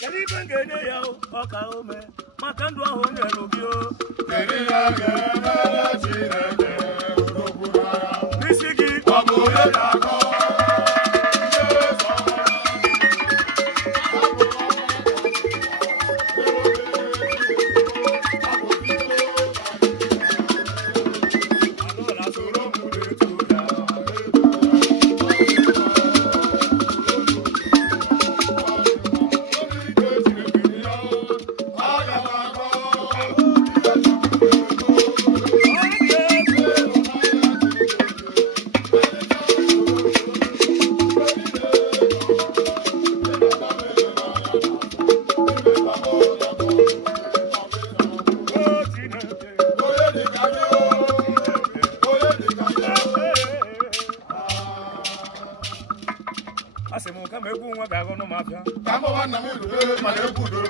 Kali bangene ya oka ome makandu aho nyelu bio Keri ya gena chirete urokura Nisigi Amule nako Asemu kama egwu nwa ga-aghọ n'ụmụafịa. Kama nwanna m rube ma na-egwu doro